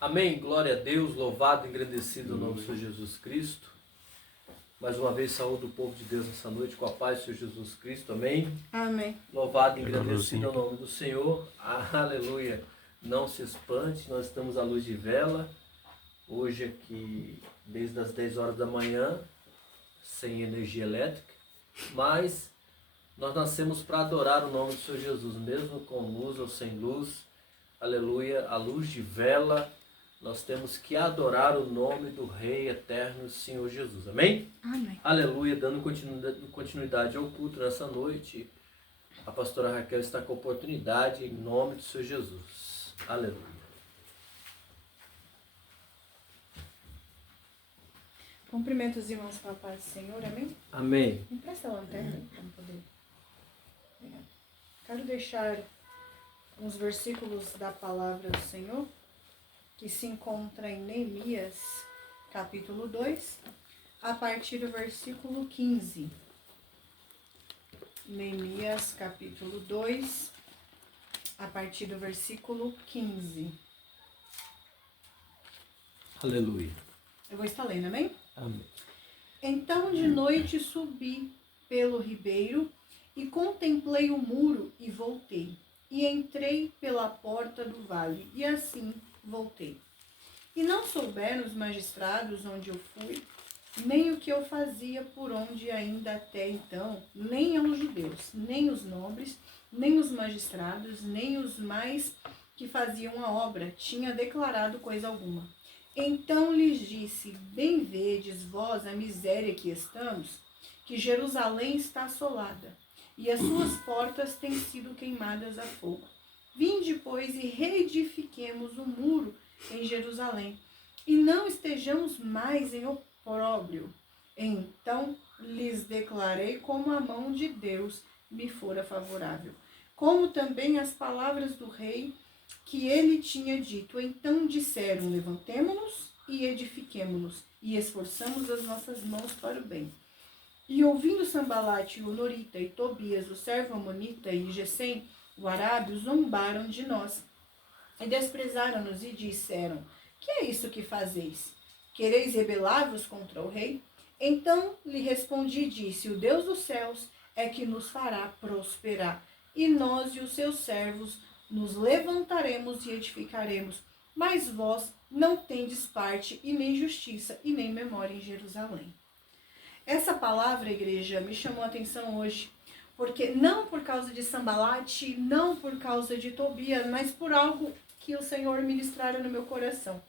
Amém, glória a Deus, louvado e engrandecido o nome do Senhor Jesus Cristo. Mais uma vez saúdo o povo de Deus nessa noite com a paz do Senhor Jesus Cristo, amém? Amém. Louvado e engrandecido o nome do Senhor, aleluia. Não se espante, nós estamos à luz de vela, hoje aqui desde as 10 horas da manhã, sem energia elétrica, mas nós nascemos para adorar o nome do Senhor Jesus, mesmo com luz ou sem luz, aleluia, a luz de vela. Nós temos que adorar o nome do Rei Eterno, Senhor Jesus. Amém? Amém. Aleluia. Dando continuidade ao culto nessa noite, a pastora Raquel está com a oportunidade em nome do Senhor Jesus. Aleluia. Cumprimento os irmãos com a paz do Senhor, amém? Amém. Me empresta a lanterna para poder. Obrigada. Quero deixar uns versículos da palavra do Senhor, que se encontra em Neemias, capítulo 2, a partir do versículo 15. Neemias, capítulo 2, a partir do versículo 15. Aleluia. Eu vou estar lendo, amém? Amém. Então de noite subi pelo ribeiro e contemplei o muro e voltei. E entrei pela porta do vale, e assim voltei. E não souberam os magistrados onde eu fui, nem o que eu fazia por onde ainda até então, nem aos judeus, nem os nobres, nem os magistrados, nem os mais que faziam a obra, tinha declarado coisa alguma. Então lhes disse: bem vedes vós a miséria que estamos, que Jerusalém está assolada, e as suas portas têm sido queimadas a fogo. Vinde, pois, e reedifiquemos o muro em Jerusalém, e não estejamos mais em opróbrio. Então lhes declarei como a mão de Deus me fora favorável, como também as palavras do rei que ele tinha dito. Então disseram: levantemo-nos e edifiquemo-nos, e esforçamos as nossas mãos para o bem. E ouvindo Sambalate, o Horonita, e Tobias, o servo amonita, e Gesem, o arábio, zombaram de nós, e desprezaram-nos, e disseram: que é isso que fazeis? Quereis rebelar-vos contra o rei? Então lhe respondi e disse: o Deus dos céus é que nos fará prosperar, e nós e os seus servos nos levantaremos e edificaremos, mas vós não tendes parte, e nem justiça, e nem memória em Jerusalém. Essa palavra, igreja, me chamou a atenção hoje, porque não por causa de Sambalate, não por causa de Tobias, mas por algo que o Senhor ministrara no meu coração.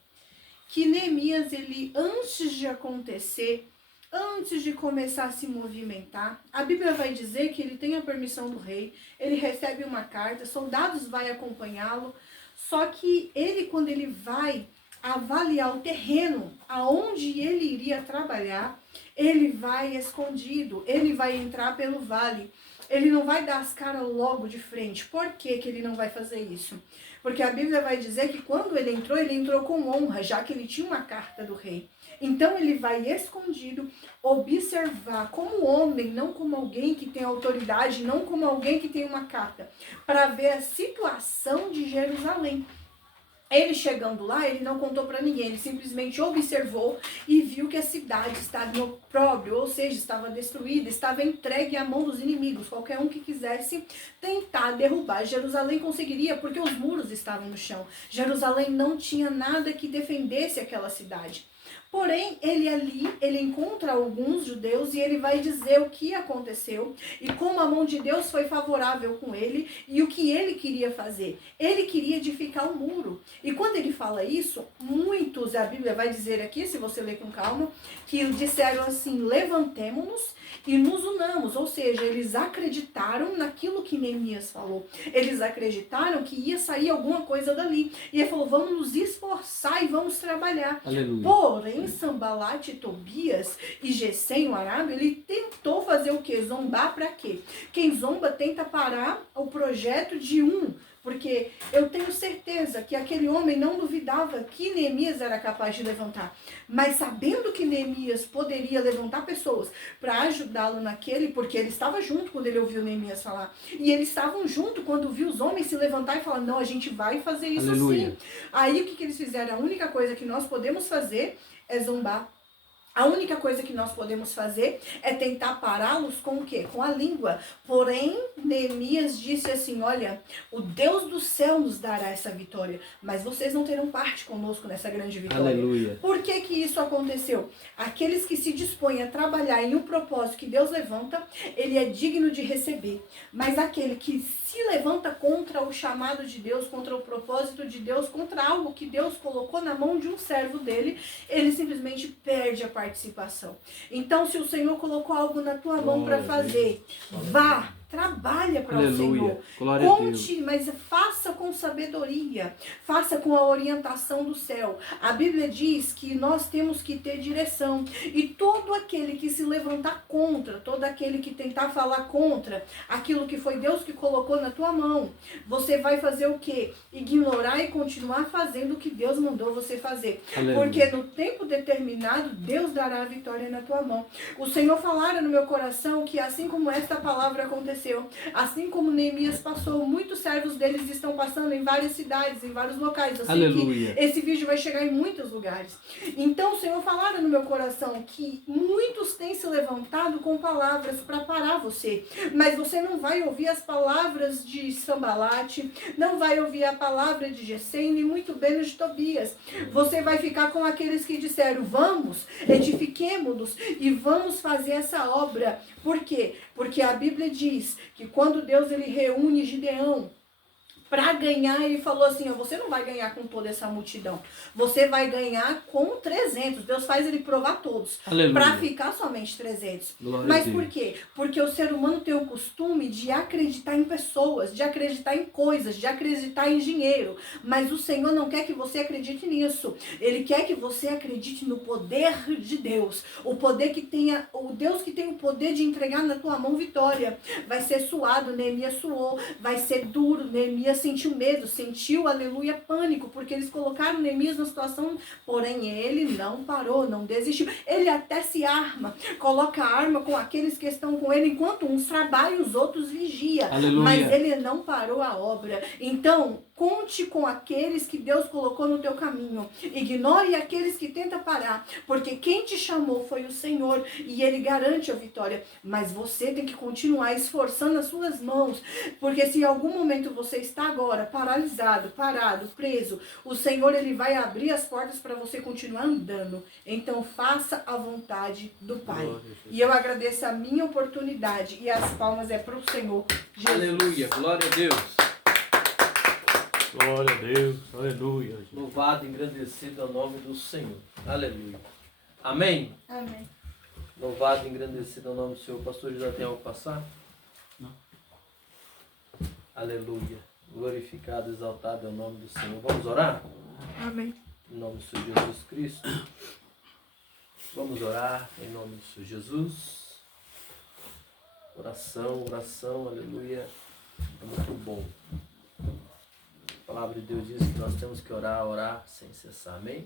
Que Neemias, ele, antes de acontecer, antes de começar a se movimentar, a Bíblia vai dizer que ele tem a permissão do rei, ele recebe uma carta, soldados vão acompanhá-lo, só que ele, quando ele vai avaliar o terreno aonde ele iria trabalhar, ele vai escondido, ele vai entrar pelo vale, ele não vai dar as caras logo de frente. Por que que ele não vai fazer isso? Porque a Bíblia vai dizer que quando ele entrou com honra, já que ele tinha uma carta do rei. Então ele vai escondido observar como homem, não como alguém que tem autoridade, não como alguém que tem uma carta, para ver a situação de Jerusalém. Ele chegando lá, ele não contou para ninguém, ele simplesmente observou e viu que a cidade estava no opróbrio, ou seja, estava destruída, estava entregue à mão dos inimigos. Qualquer um que quisesse tentar derrubar Jerusalém conseguiria, porque os muros estavam no chão. Jerusalém não tinha nada que defendesse aquela cidade. Porém, ele encontra alguns judeus e ele vai dizer o que aconteceu e como a mão de Deus foi favorável com ele e o que ele queria fazer. Ele queria edificar um muro. E quando ele fala isso, muitos, a Bíblia vai dizer aqui, se você ler com calma, que disseram assim: levantemo-nos e nos unamos. Ou seja, eles acreditaram naquilo que Neemias falou. Eles acreditaram que ia sair alguma coisa dali. E ele falou: vamos nos esforçar e vamos trabalhar. Aleluia. Porém, Sambalate, Tobias e Gesem, o arábio, ele tentou fazer o quê? Zombar para quê? Quem zomba tenta parar o projeto de um, Porque eu tenho certeza que aquele homem não duvidava que Neemias era capaz de levantar. Mas sabendo que Neemias poderia levantar pessoas para ajudá-lo naquele, porque ele estava junto quando ele ouviu Neemias falar. E eles estavam junto quando viu os homens se levantar e falar, não, a gente vai fazer isso. Aleluia. Sim. Aí o que eles fizeram? A única coisa que nós podemos fazer é zombar. A única coisa que nós podemos fazer é tentar pará-los com o quê? Com a língua. Porém, Neemias disse assim, olha, o Deus do céu nos dará essa vitória, mas vocês não terão parte conosco nessa grande vitória. Aleluia. Por que que isso aconteceu? Aqueles que se dispõem a trabalhar em um propósito que Deus levanta, ele é digno de receber. Mas aquele que se levanta contra o chamado de Deus, contra o propósito de Deus, contra algo que Deus colocou na mão de um servo dele, ele simplesmente perde a participação. Então, se o Senhor colocou algo na tua mão para fazer, vá, trabalha para o Senhor. Glória a Deus. Conte, mas faça com sabedoria. Faça com a orientação do céu. A Bíblia diz que nós temos que ter direção. E todo aquele que se levantar contra, todo aquele que tentar falar contra aquilo que foi Deus que colocou na tua mão, você vai fazer o quê? Ignorar e continuar fazendo o que Deus mandou você fazer. Aleluia. Porque no tempo determinado, Deus dará a vitória na tua mão. O Senhor falara no meu coração que assim como esta palavra aconteceu, assim como Neemias passou, muitos servos deles estão passando em várias cidades, em vários locais. Eu sei Aleluia. que esse vídeo vai chegar em muitos lugares. Então o Senhor falara no meu coração que muitos têm se levantado com palavras para parar você, mas você não vai ouvir as palavras de Sambalate, não vai ouvir a palavra de Gesem, nem muito menos de Tobias. Você vai ficar com aqueles que disseram, vamos, edifiquemo-nos e vamos fazer essa obra. Por quê? Porque a Bíblia diz que quando Deus ele reúne Gideão para ganhar, ele falou assim, ó, você não vai ganhar com toda essa multidão, você vai ganhar com 300. Deus faz ele provar todos, para ficar somente 300. Glória Mas a Deus. por quê? Porque o ser humano tem o costume de acreditar em pessoas, de acreditar em coisas, de acreditar em dinheiro. Mas o Senhor não quer que você acredite nisso. Ele quer que você acredite no poder de Deus. O poder que tenha, o Deus que tem o poder de entregar na tua mão vitória. Vai ser suado, Neemias suou. Vai ser duro, Neemias sentiu medo, sentiu, aleluia, pânico, porque eles colocaram Neemias na situação, porém ele não parou, não desistiu. Ele até se arma, coloca a arma com aqueles que estão com ele, enquanto uns trabalham e os outros vigiam. Aleluia. Mas ele não parou a obra. Então, conte com aqueles que Deus colocou no teu caminho. Ignore aqueles que tentam parar, porque quem te chamou foi o Senhor e ele garante a vitória. Mas você tem que continuar esforçando as suas mãos, porque se em algum momento você está agora paralisado, parado, preso, o Senhor ele vai abrir as portas para você continuar andando. Então faça a vontade do Pai. E eu agradeço a minha oportunidade e as palmas é para o Senhor Jesus. Aleluia, glória a Deus. Glória a Deus. Aleluia. Louvado e engrandecido é o nome do Senhor. Aleluia. Amém? Amém. Louvado e engrandecido é o nome do Senhor. Pastor José, tem algo a passar? Não. Aleluia. Glorificado, exaltado é o nome do Senhor. Vamos orar? Amém. Em nome do Senhor Jesus Cristo. Vamos orar em nome do Senhor Jesus. Oração, oração, aleluia. É muito bom. A palavra de Deus diz que nós temos que orar sem cessar. Amém?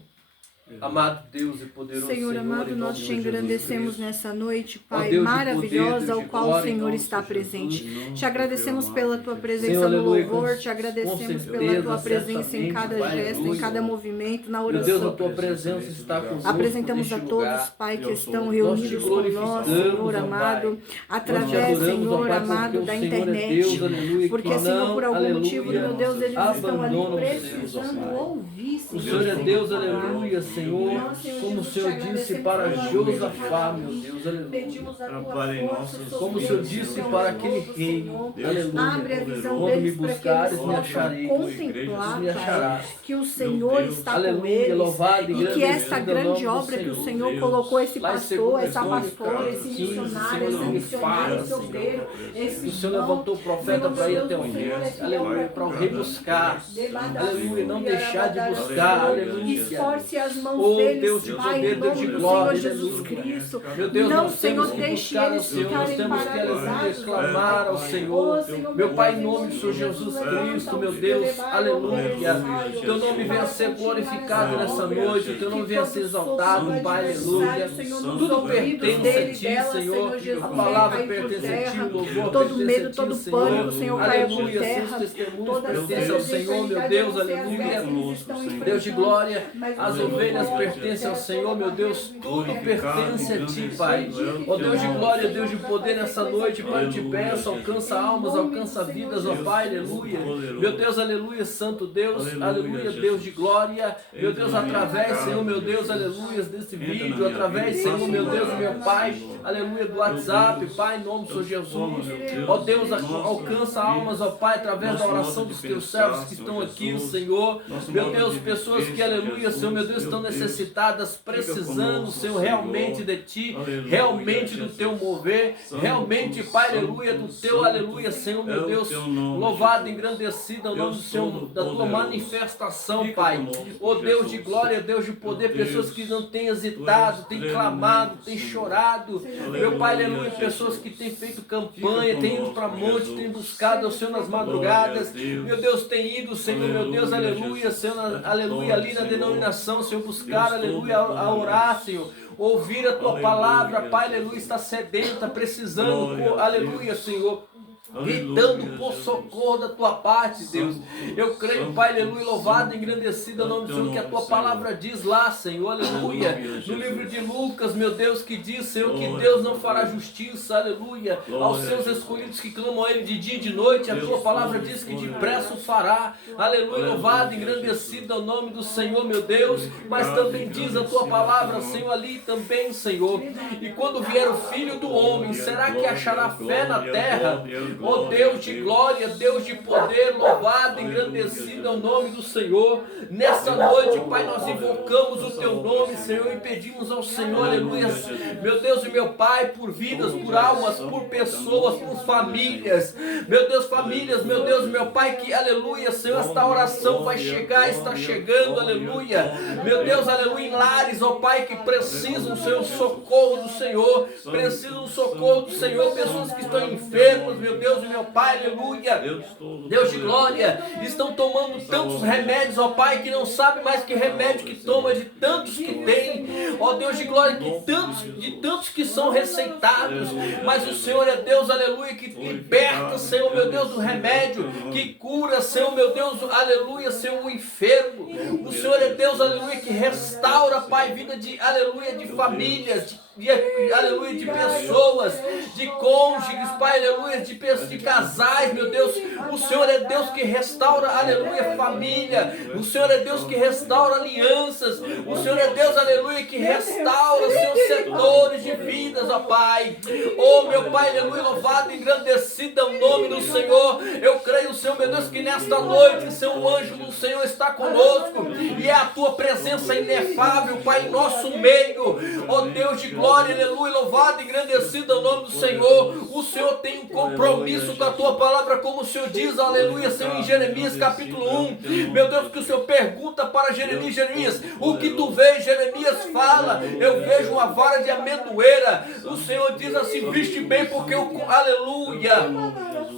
Amado Deus e poderoso Senhor amado, em nós nome te de Jesus engrandecemos Cristo. nessa noite, Ó Pai, Deus de maravilhosa, poder, Deus ao de qual o glória, em Senhor nome está de Jesus. presente. Te agradecemos pela tua presença Senhor, no aleluia, louvor, com- te agradecemos com pela certeza, tua presença em cada certamente, Pai, gesto, em aleluia. cada movimento, na Meu Deus, a oração. tua presença está conosco Apresentamos a neste todos, lugar. Pai, que Eu estão sou- reunidos Nós te conosco, glorificamos, Senhor ó amado, Nós te através, adoramos, ó Senhor Pai, amado, porque da o Senhor é internet. Deus, aleluia, Porque, que Senhor, não, por algum aleluia, motivo, meu Deus, eles estão ali abandona vocês, ó precisando Pai. ouvir, O Senhor. Senhor é Deus, Senhor. aleluia, Senhor. Nós, Senhor Como o Jesus, Senhor te disse agradecemos para pela Josafá, vida, meu Deus, aleluia. Pedimos a tua Trabalhe em força nossos sobre Como o Senhor eles, disse Senhor, para em aquele nome do rei, Senhor. aleluia. Abre a visão Quando me deles para que buscares, eles me possam acharei. contemplar, Me Pai, acharás. que o Senhor Deus. está com Aleluia, eles louvado e e que engrandecido essa é o grande nome do obra que o Senhor. Senhor Deus. colocou, esse Lá em pastor, essa Segunda pastora, Crônicas, esse 15, missionário, Senhor, esse me missionário, fala, esse obreiro, esse O Senhor irmão, levantou o profeta Senhor, para ir Deus, até o o Senhor é rei, fiel aleluia, para para o cumprir. rei buscar, aleluia, não deixar de buscar, Aleluia. aleluia. Esforce as mãos Oh, deles, Deus de Pai, poder, em Deus nome de do glória, Senhor Jesus aleluia. Cristo. Meu Deus, Não, nós Senhor, temos que deixe buscar ao eles Senhor, nós ficarem temos que, aleluia, paralisados. exclamar ao Senhor. Oh, Senhor, Meu Pai, em Deus, nome do Senhor Jesus Cristo, meu levanta, Deus, levar, aleluia. oh, O Teu nome venha a ser glorificado nessa noite, o Teu nome venha a ser exaltado, Pai, aleluia. Tudo pertence a Ti, Senhor. A palavra pertence a Ti, o louvor todo pertence medo, a Ti, todo Senhor. pânico, Senhor, caia por Aleluia, seus terra. testemunhos Toda pertencem ao Senhor, meu Deus, aleluia. Deus de glória, as ovelhas pertencem ao Senhor, meu Deus, tudo pertence a Ti, Pai. Ó Deus de glória, Deus de poder, nessa noite, Pai, eu te peço, alcança almas, alcança vidas, ó Pai, aleluia. Meu Deus, aleluia, Santo Deus, aleluia, Deus de glória, meu Deus, através, Senhor, meu Deus, aleluia, desse vídeo, através, Senhor, meu Deus, meu Pai, aleluia, do WhatsApp, Pai, em nome do Senhor Jesus. Ó Deus, alcança almas, ó Pai, através da oração dos Teus servos que estão aqui, Senhor. Meu Deus, pessoas que, aleluia, Senhor, meu Deus, estão necessitadas, precisando, Senhor, realmente de Ti, realmente do Teu mover, realmente, Pai, aleluia, do Teu, aleluia, Senhor, meu Deus, louvado, engrandecido, o nome do Senhor, da Tua manifestação, Pai. Ó Deus de glória, Deus de poder, pessoas que não têm hesitado, têm clamado, têm chorado, meu Pai, aleluia, pessoas que têm feito campanha, têm ido para monte, têm buscado o Senhor nas madrugadas, meu Deus, tem ido, Senhor, meu Deus, aleluia, Senhor, aleluia, ali na denominação, Senhor, buscar, aleluia, a orar, Senhor, ouvir a Tua palavra, Pai, aleluia, está sedenta, precisando, aleluia, Senhor, gritando por socorro da Tua parte, Deus. Eu creio, Pai, aleluia, louvado e engrandecido o nome do Senhor, que a Tua palavra diz lá, Senhor, aleluia, no livro de Lucas, meu Deus, que diz, Senhor, que Deus não fará justiça, aleluia, aos seus escolhidos que clamam a Ele de dia e de noite. A Tua palavra diz que depressa o fará, aleluia, louvado e engrandecido o nome do Senhor, meu Deus. Mas também diz a Tua palavra, Senhor, ali também, Senhor, e quando vier o Filho do Homem, será que achará fé na terra? Ó Deus de glória, Deus de poder, louvado, engrandecido é o nome do Senhor. Nessa noite, Pai, nós invocamos o Teu nome, Senhor, e pedimos ao Senhor, aleluia, meu Deus e meu Pai, por vidas, por almas, por pessoas, por famílias, meu Deus, famílias, meu Deus e meu Pai, que, aleluia, Senhor, esta oração vai chegar, está chegando, aleluia, meu Deus, aleluia, em lares, ó Pai, que precisam, Senhor, socorro do Senhor, precisam socorro do Senhor, pessoas que estão enfermas, meu Deus e meu Pai, aleluia, Deus de glória, estão tomando tantos remédios, ó Pai, que não sabe mais que remédio que toma, de tantos que tem, ó Deus de glória, de tantos que são receitados, mas o Senhor é Deus, aleluia, que liberta, Senhor, meu Deus, do remédio, que cura, Senhor, meu Deus, aleluia, Senhor, o enfermo, o Senhor é Deus, aleluia, que restaura, Pai, vida de, aleluia, de famílias, aleluia, de pessoas, de cônjuges, Pai, aleluia, de casais, meu Deus. O Senhor é Deus que restaura, aleluia, família. O Senhor é Deus que restaura alianças. O Senhor é Deus, aleluia, que restaura seus setores de vidas, ó Pai. Oh, meu Pai, aleluia, louvado e engrandecido é o nome do Senhor. Eu creio, Senhor, meu Deus, que nesta noite, Senhor, o anjo do Senhor está conosco e é a Tua presença inefável, Pai, em nosso meio. Ó Deus de glória, aleluia, louvado e engrandecido é o nome do Senhor. O Senhor tem um compromisso com a Tua palavra, como o Senhor diz, aleluia, Senhor, em Jeremias capítulo 1, meu Deus, que o Senhor pergunta para Jeremias, Jeremias, o que tu vês? Jeremias fala, eu vejo uma vara de amendoeira. O Senhor diz assim, viste bem, porque eu, aleluia,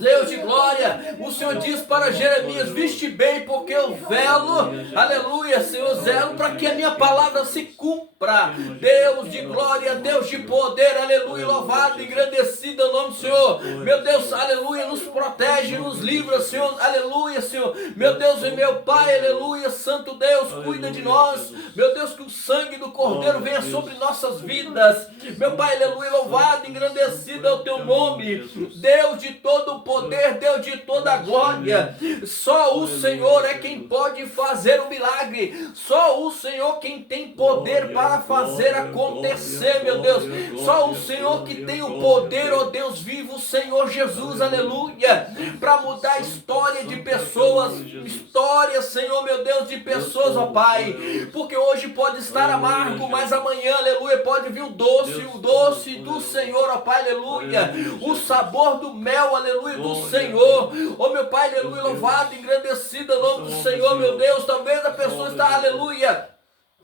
Deus de glória, o Senhor diz para Jeremias, viste bem, porque eu velo, aleluia, Senhor, zelo para que a minha palavra se cumpra. Deus de glória, Deus de poder, aleluia, louvado, engrandecido é o nome do Senhor. Meu Deus, aleluia, nos protege, nos livra, Senhor, aleluia, Senhor, meu Deus e meu Pai, aleluia, Santo Deus, cuida de nós, meu Deus, que o sangue do Cordeiro venha sobre nossas vidas, meu Pai, aleluia, louvado, engrandecido é o Teu nome, Deus de todo poder, Deus de toda glória. Só o Senhor é quem pode fazer o milagre, só o Senhor quem tem poder para para fazer acontecer, meu Deus. Só o Senhor que tem o poder, ó Deus vivo, Senhor Jesus, aleluia, para mudar a história de pessoas, história, Senhor, meu Deus, de pessoas, ó Pai, porque hoje pode estar amargo, mas amanhã, aleluia, pode vir o doce do Senhor, ó Pai, aleluia, o sabor do mel, aleluia, do Senhor, ó meu Pai, aleluia, louvado, engrandecido o nome do Senhor, meu Deus. Talvez a pessoa está, aleluia,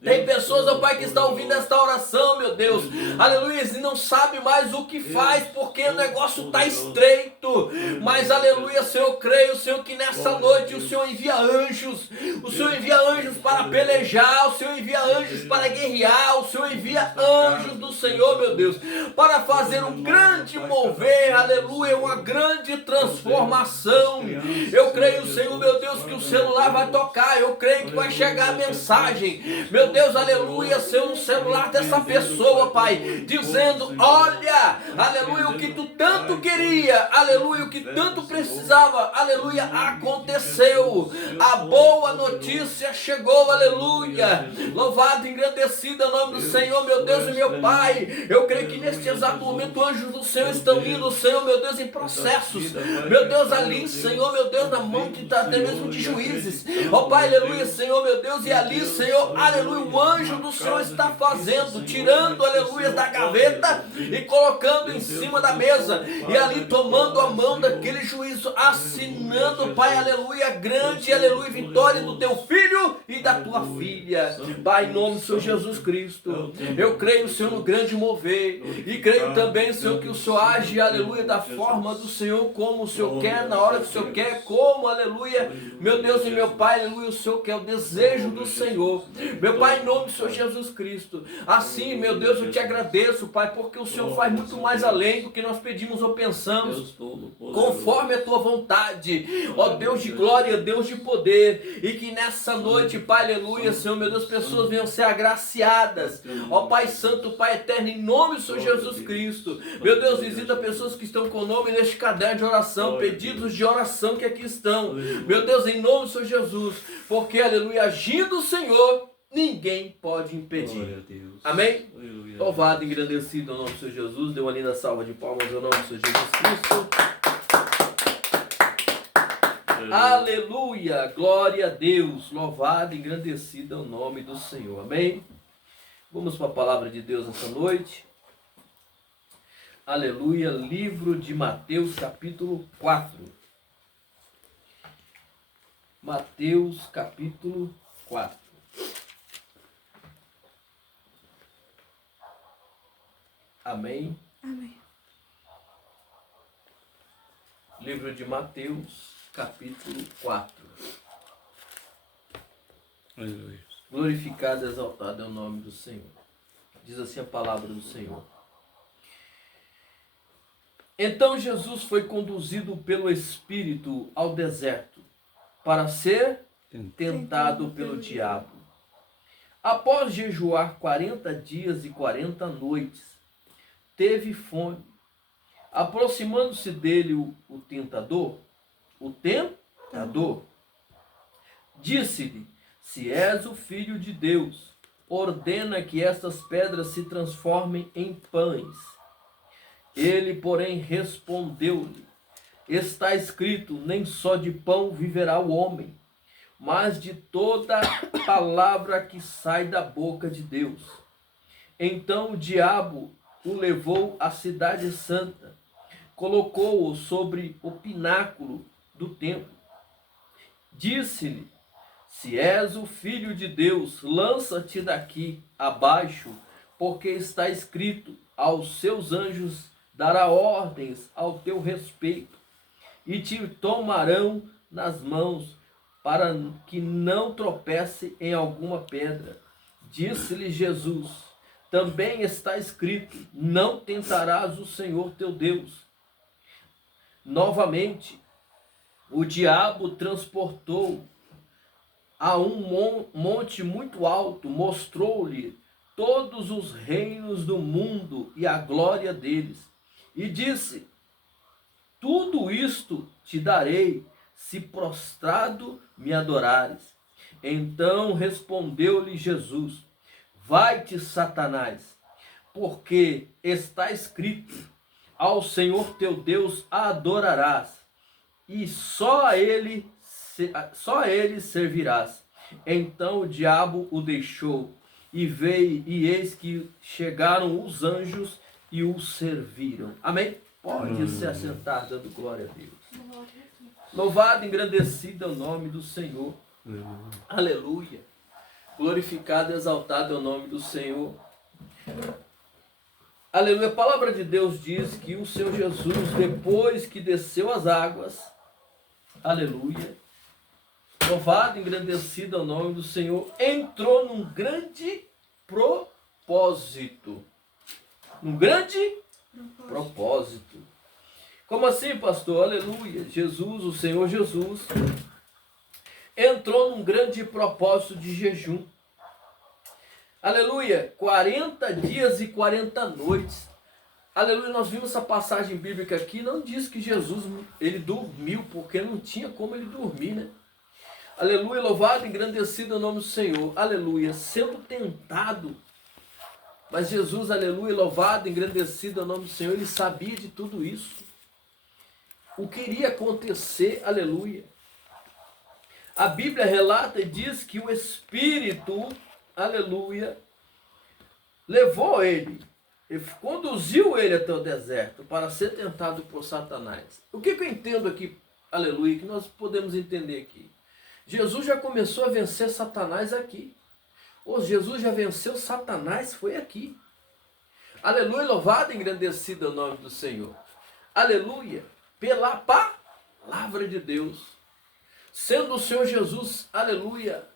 tem pessoas, ó Pai, que estão ouvindo esta oração, meu Deus, aleluia, e não sabe mais o que faz, porque o negócio está estreito, mas aleluia, Senhor, eu creio, Senhor, que nessa noite o Senhor envia anjos, o Senhor envia anjos para pelejar, o Senhor envia anjos para guerrear, o Senhor envia anjos do Senhor, meu Deus, para fazer um grande mover, aleluia, uma grande transformação. Eu creio, Senhor, meu Deus, que o celular vai tocar, eu creio que vai chegar a mensagem, meu Deus, aleluia, Senhor, no celular dessa pessoa, Pai, dizendo, olha, aleluia, o que tu tanto queria, aleluia, o que tanto precisava, aleluia, aconteceu, a boa notícia chegou, aleluia, louvado, engrandecido é o nome do Senhor, meu Deus e meu Pai. Eu creio que neste exato momento anjos do Senhor estão indo, Senhor, meu Deus, em processos, meu Deus, ali, Senhor, meu Deus, na mão de até mesmo de juízes, ó Pai, aleluia, Senhor, meu Deus, e ali, Senhor, aleluia, o anjo do Senhor está fazendo, tirando, aleluia, da gaveta e colocando em cima da mesa, e ali tomando a mão daquele juízo, assinando, Pai, aleluia, grande, aleluia, vitória do teu filho e da tua filha, Pai, em nome do Senhor Jesus Cristo. Eu creio, Senhor, no grande mover, e creio também, Senhor, que o Senhor age, aleluia, da forma do Senhor, como o Senhor quer, na hora que o Senhor quer, como, aleluia, meu Deus e meu Pai, aleluia, o Senhor quer o desejo do Senhor, meu Pai, em nome do Senhor Jesus Cristo. Assim, meu Deus, eu te agradeço, Pai, porque o Senhor faz muito mais além do que nós pedimos ou pensamos, conforme a tua vontade, ó Deus de glória, Deus de poder, e que nessa noite, Pai, aleluia, Senhor, meu Deus, pessoas venham ser agraciadas, ó Pai Santo, Pai Eterno, em nome do Senhor Jesus Cristo. Meu Deus, visita pessoas que estão com o nome neste caderno de oração, pedidos de oração que aqui estão, meu Deus, em nome do Senhor Jesus, porque, aleluia, agindo o Senhor, ninguém pode impedir. Amém? Aleluia. Louvado, engrandecido o nome do Senhor Jesus. Dê uma linda salva de palmas ao nome do Senhor Jesus Cristo. Aleluia, glória a Deus. Louvado, engrandecido o nome do Senhor. Amém? Vamos para a palavra de Deus essa noite. Aleluia, livro de Mateus, capítulo 4. Mateus, capítulo 4. Amém? Amém. Livro de Mateus, capítulo 4. Aleluia. Glorificado e exaltado é o nome do Senhor. Diz assim a palavra do Senhor. Então Jesus foi conduzido pelo Espírito ao deserto para ser tentado pelo diabo. Após jejuar 40 dias e 40 noites, teve fome. Aproximando-se dele o tentador, disse-lhe, se és o Filho de Deus, ordena que estas pedras se transformem em pães. Ele, porém, respondeu-lhe, está escrito, nem só de pão viverá o homem, mas de toda palavra que sai da boca de Deus. Então o diabo o levou à cidade santa, colocou-o sobre o pináculo do templo. Disse-lhe, se és o Filho de Deus, lança-te daqui abaixo, porque está escrito, aos seus anjos dará ordens ao teu respeito, e te tomarão nas mãos, para que não tropece em alguma pedra. Disse-lhe Jesus, também está escrito, não tentarás o Senhor teu Deus. Novamente, o diabo transportou a um monte muito alto, mostrou-lhe todos os reinos do mundo e a glória deles, e disse, tudo isto te darei, se prostrado me adorares. Então respondeu-lhe Jesus, vai-te, Satanás, porque está escrito, ao Senhor teu Deus adorarás, e só a ele servirás. Então o diabo o deixou, e veio, e eis que chegaram os anjos e o serviram. Amém? Pode se assentar, dando glória a Deus. Louvado, engrandecido é o nome do Senhor. Aleluia. Glorificado e exaltado é o nome do Senhor. Aleluia. A palavra de Deus diz que o Senhor Jesus, depois que desceu as águas, aleluia, louvado, engrandecido é o nome do Senhor, entrou num grande propósito. Num grande propósito. Como assim, pastor? Aleluia. Jesus, o Senhor Jesus, entrou num grande propósito de jejum. Aleluia. 40 dias e 40 noites. Aleluia. Nós vimos essa passagem bíblica aqui. Não diz que Jesus, ele dormiu, porque não tinha como ele dormir, né? Aleluia. Louvado, engrandecido é o nome do Senhor. Aleluia. Sendo tentado. Mas Jesus, aleluia, louvado, engrandecido é o nome do Senhor. Ele sabia de tudo isso. O que iria acontecer, aleluia. A Bíblia relata e diz que o Espírito, aleluia, levou ele, conduziu ele até o deserto para ser tentado por Satanás. O que eu entendo aqui, aleluia, que nós podemos entender aqui? Jesus já começou a vencer Satanás aqui. Jesus já venceu Satanás, foi aqui. Aleluia, louvado e engrandecido é o nome do Senhor. Aleluia, pela palavra de Deus. Sendo o Senhor Jesus, aleluia,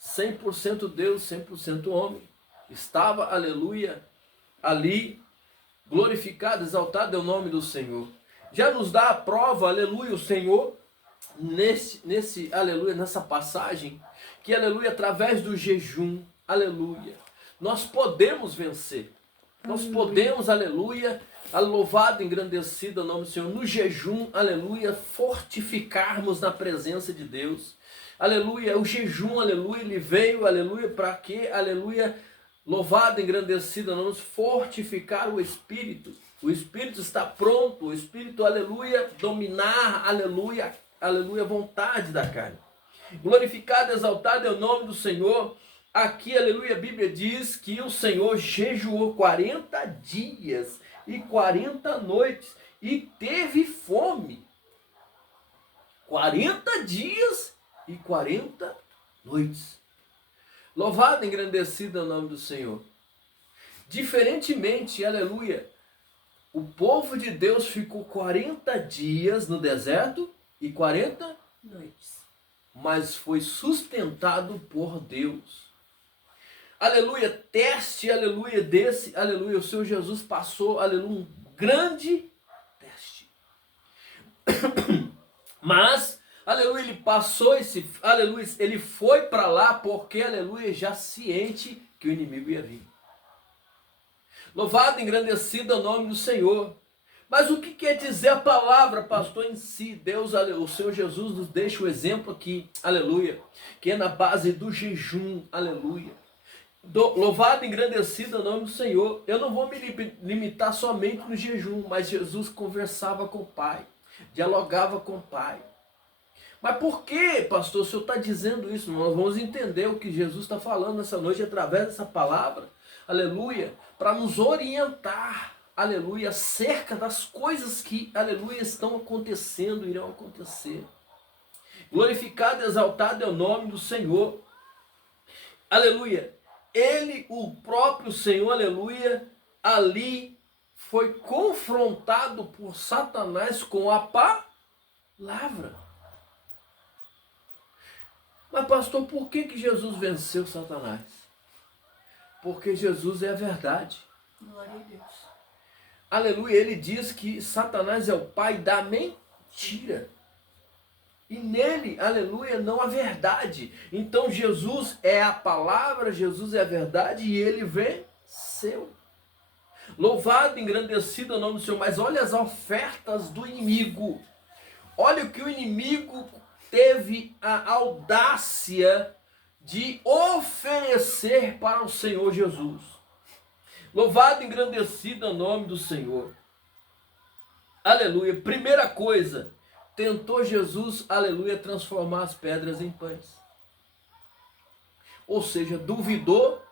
100% Deus, 100% homem, estava, aleluia, ali, glorificado, exaltado é o nome do Senhor. Já nos dá a prova, aleluia, o Senhor, aleluia, nessa passagem, que, aleluia, através do jejum, aleluia, nós podemos vencer. Nós podemos, aleluia, louvado, engrandecido o nome do Senhor, no jejum, aleluia, fortificarmos na presença de Deus. Aleluia, o jejum, aleluia, ele veio, aleluia, para quê? Aleluia, louvado, engrandecido, vamos fortificar o Espírito. O Espírito está pronto, o Espírito, aleluia, dominar, aleluia, aleluia, a vontade da carne. Glorificado, exaltado é o nome do Senhor. Aqui, aleluia, a Bíblia diz que o Senhor jejuou 40 dias e 40 noites e teve fome. 40 dias e 40 noites. Louvado, engrandecido é o nome do Senhor. Diferentemente, aleluia, o povo de Deus ficou 40 dias no deserto e 40 noites. Mas foi sustentado por Deus. Aleluia, teste, aleluia, desse, aleluia, o Senhor Jesus passou, aleluia, um grande teste. Mas, aleluia, ele passou esse, aleluia, ele foi para lá porque, aleluia, já ciente que o inimigo ia vir. Louvado, engrandecido é o nome do Senhor. Mas o que quer dizer a palavra, pastor, em si? Deus, aleluia, o Senhor Jesus nos deixa o exemplo aqui, aleluia, que é na base do jejum, aleluia. Louvado, engrandecido é o nome do Senhor. Eu não vou me limitar somente no jejum, mas Jesus conversava com o Pai, dialogava com o Pai. Mas por que, pastor, o senhor está dizendo isso? Nós vamos entender o que Jesus está falando nessa noite através dessa palavra, aleluia, para nos orientar, aleluia, acerca das coisas que, aleluia, estão acontecendo, irão acontecer. Glorificado e exaltado é o nome do Senhor, aleluia. Ele, o próprio Senhor, aleluia, ali foi confrontado por Satanás com a palavra. Mas pastor, por que Jesus venceu Satanás? Porque Jesus é a verdade. Glória a Deus. Aleluia, ele diz que Satanás é o pai da mentira. E nele, aleluia, não há verdade. Então Jesus é a palavra, Jesus é a verdade e ele venceu. Louvado, engrandecido é o nome do Senhor. Mas olha as ofertas do inimigo. Olha o que o inimigo teve a audácia de oferecer para o Senhor Jesus. Louvado e engrandecido é o nome do Senhor. Aleluia. Primeira coisa, tentou Jesus, aleluia, transformar as pedras em pães. Ou seja, duvidou.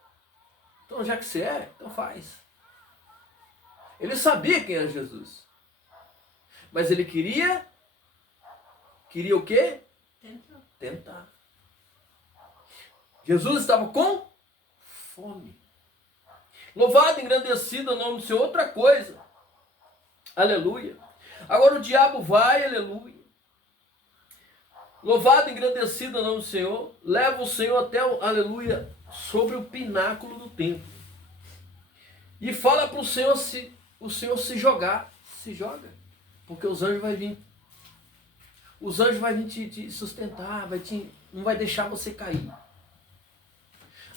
Então, já que você é, então faz. Ele sabia quem era Jesus. Mas ele queria o quê? Tentar. Jesus estava com fome. Louvado e engrandecido é o nome do Senhor. Outra coisa. Aleluia. Agora o diabo vai, aleluia. Louvado e engrandecido é o nome do Senhor. Leva o Senhor até, aleluia, sobre o pináculo do templo. E fala para o Senhor se jogar. Se joga. Porque os anjos vão vir. Os anjos vão vir te sustentar. Não vai deixar você cair.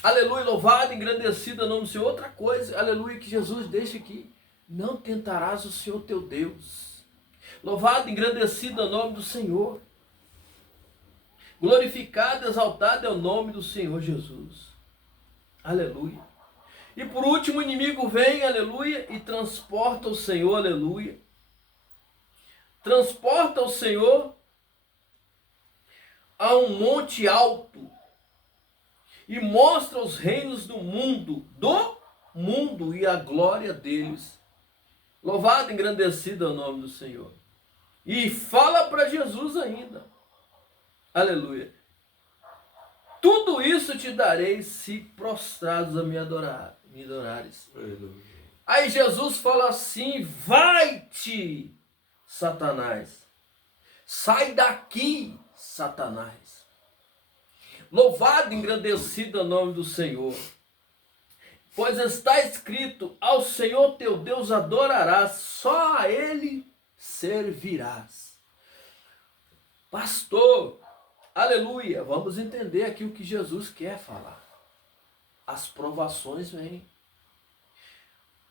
Aleluia, louvado e engrandecido é o nome do Senhor. Outra coisa, aleluia, que Jesus deixa aqui. Não tentarás o Senhor teu Deus. Louvado e engrandecido é o nome do Senhor. Glorificado, exaltado é o nome do Senhor Jesus. Aleluia. E por último, o inimigo vem, aleluia, e transporta o Senhor, aleluia. Transporta o Senhor a um monte alto e mostra os reinos do mundo e a glória deles. Louvado e engrandecido é o nome do Senhor. E fala para Jesus ainda. Aleluia. Tudo isso te darei se prostrados a me adorares. Aleluia. Aí Jesus fala assim: vai-te, Satanás. Sai daqui, Satanás. Louvado e engrandecido é o nome do Senhor. Pois está escrito: ao Senhor teu Deus adorarás, só a Ele servirás. Pastor, aleluia, vamos entender aqui o que Jesus quer falar. As provações vêm.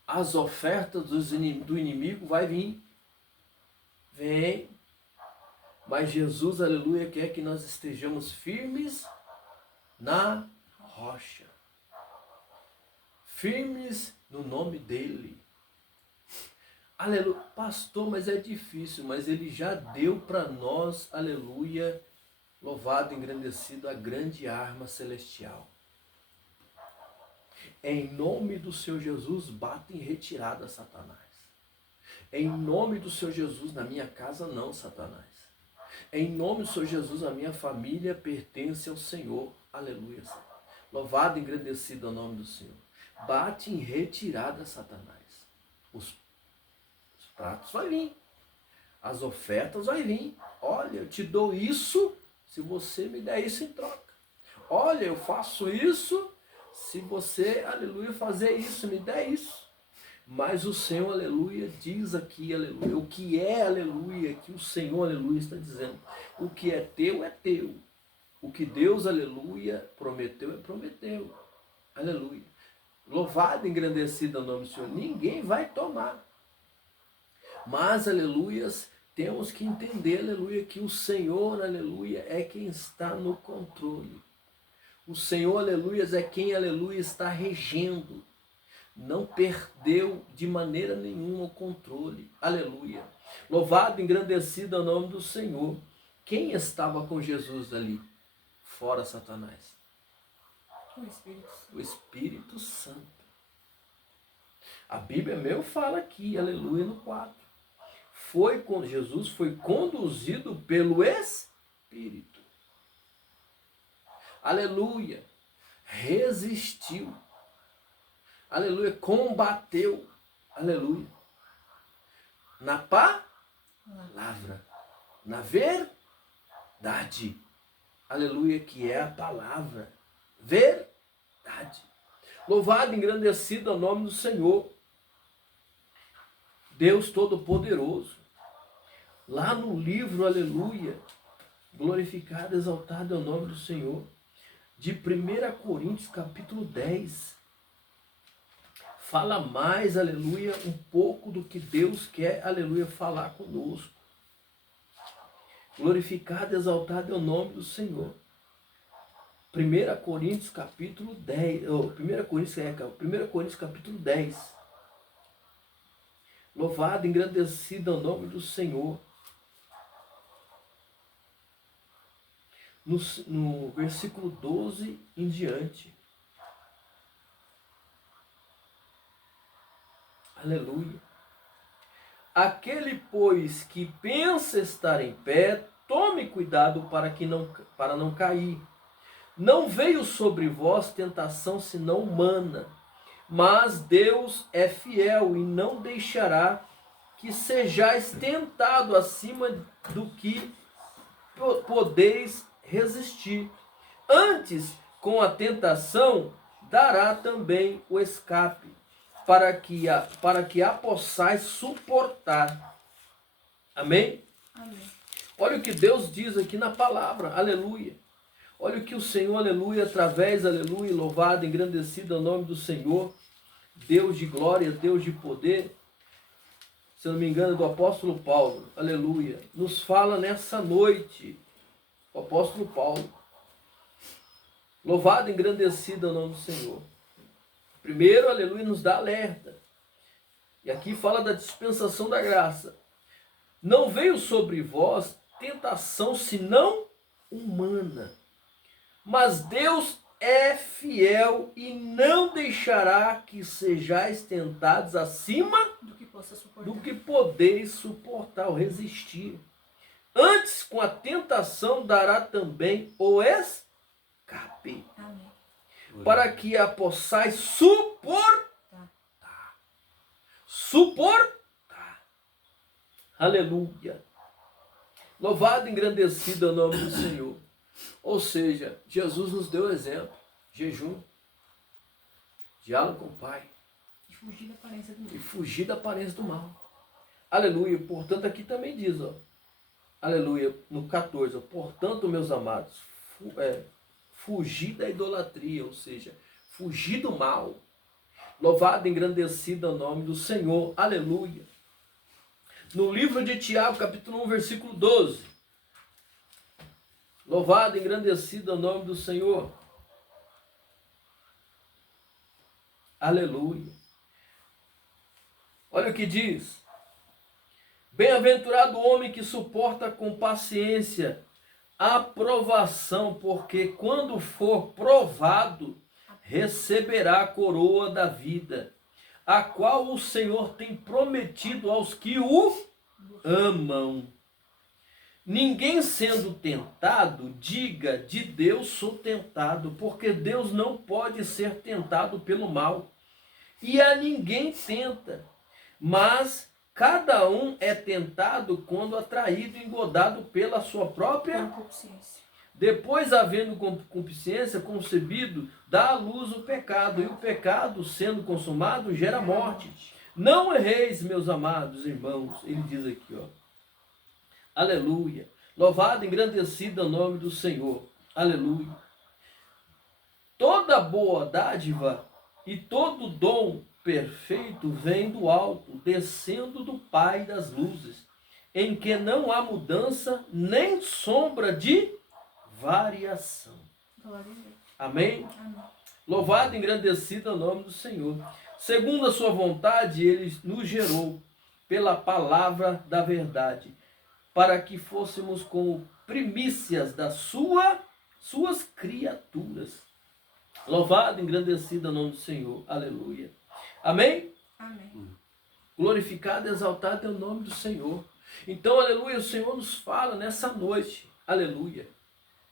As ofertas do inimigo vai vir. Vem. Mas Jesus, aleluia, quer que nós estejamos firmes na rocha. Firmes no nome dele. Aleluia. Pastor, mas é difícil, mas ele já deu para nós, aleluia, louvado e engrandecido, a grande arma celestial. Em nome do Senhor Jesus, bata em retirada, Satanás. Em nome do Senhor Jesus, na minha casa não, Satanás. Em nome do Senhor Jesus, a minha família pertence ao Senhor. Aleluia. Louvado e engrandecido é o nome do Senhor. Bate em retirada, Satanás. Os pratos vai vir. As ofertas vai vir. Olha, eu te dou isso se você me der isso em troca. Olha, eu faço isso se você, aleluia, fazer isso, me der isso. Mas o Senhor, aleluia, diz aqui, aleluia, o que é, aleluia, que o Senhor, aleluia, está dizendo. O que é teu, é teu. O que Deus, aleluia, prometeu, é prometeu. Aleluia. Louvado e engrandecido é o nome do Senhor. Ninguém vai tomar. Mas, aleluias, temos que entender, aleluia, que o Senhor, aleluia, é quem está no controle. O Senhor, aleluias, é quem, aleluia, está regendo. Não perdeu de maneira nenhuma o controle. Aleluia. Louvado e engrandecido é o nome do Senhor. Quem estava com Jesus ali? Fora Satanás. O Espírito Santo. A Bíblia mesmo fala aqui, aleluia, no 4. Jesus foi conduzido pelo Espírito. Aleluia. Resistiu. Aleluia. Combateu. Aleluia. Na palavra. Na verdade. Aleluia. Que é a palavra. Verdade. Louvado e engrandecido é o nome do Senhor. Deus Todo-Poderoso. Lá no livro, aleluia, glorificado, exaltado é o nome do Senhor, de 1 Coríntios, capítulo 10, fala mais, aleluia, um pouco do que Deus quer, aleluia, falar conosco. Glorificado, exaltado é o nome do Senhor. 1 Coríntios capítulo 10, 1 Coríntios capítulo 10. Louvado, engrandecido é o nome do Senhor. No versículo 12 em diante. Aleluia. Aquele, pois, que pensa estar em pé, tome cuidado para não cair. Não veio sobre vós tentação senão humana, mas Deus é fiel e não deixará que sejais tentado acima do que podeis resistir. Antes, com a tentação, dará também o escape, para que a possais suportar. Amém? Amém. Olha o que Deus diz aqui na palavra, aleluia. Olha o que o Senhor, aleluia, através, aleluia, louvado, engrandecido é o nome do Senhor, Deus de glória, Deus de poder, se eu não me engano, do apóstolo Paulo, aleluia, nos fala nessa noite, o apóstolo Paulo, louvado, engrandecido é o nome do Senhor. Primeiro, aleluia, nos dá alerta, e aqui fala da dispensação da graça. Não veio sobre vós tentação senão humana, mas Deus é fiel e não deixará que sejais tentados acima do que podeis suportar ou resistir. Antes, com a tentação, dará também o escape. Amém. Para que a possais suportar. Suportar. Aleluia. Louvado e engrandecido é o nome do Senhor. Ou seja, Jesus nos deu exemplo. Jejum, diálogo com o Pai. E fugir da aparência do mal. E fugir da aparência do mal. Aleluia. Portanto, aqui também diz, ó. Aleluia, no 14. Ó, portanto, meus amados, fugir da idolatria, ou seja, fugir do mal. Louvado e engrandecido é o nome do Senhor. Aleluia. No livro de Tiago, capítulo 1, versículo 12. Louvado e engrandecido é o nome do Senhor. Aleluia. Olha o que diz. Bem-aventurado o homem que suporta com paciência a provação, porque quando for provado, receberá a coroa da vida, a qual o Senhor tem prometido aos que o amam. Ninguém sendo tentado, diga, de Deus sou tentado, porque Deus não pode ser tentado pelo mal. E a ninguém tenta, mas cada um é tentado quando atraído e engodado pela sua própria concupiscência. Depois, havendo concupiscência concebido, dá à luz o pecado, e o pecado, sendo consumado, gera morte. Não erreis, meus amados irmãos, ele diz aqui, ó. Aleluia. Louvado e engrandecido é o nome do Senhor. Aleluia. Toda boa dádiva e todo dom perfeito vem do alto, descendo do Pai das luzes, em que não há mudança nem sombra de variação. Glória a Deus. Amém? Amém. Louvado e engrandecido é o nome do Senhor. Segundo a sua vontade, ele nos gerou pela palavra da verdade, para que fôssemos como primícias das suas criaturas. Louvado e engrandecido é o nome do Senhor. Aleluia. Amém? Amém. Glorificado e exaltado é o nome do Senhor. Então, aleluia, o Senhor nos fala nessa noite. Aleluia.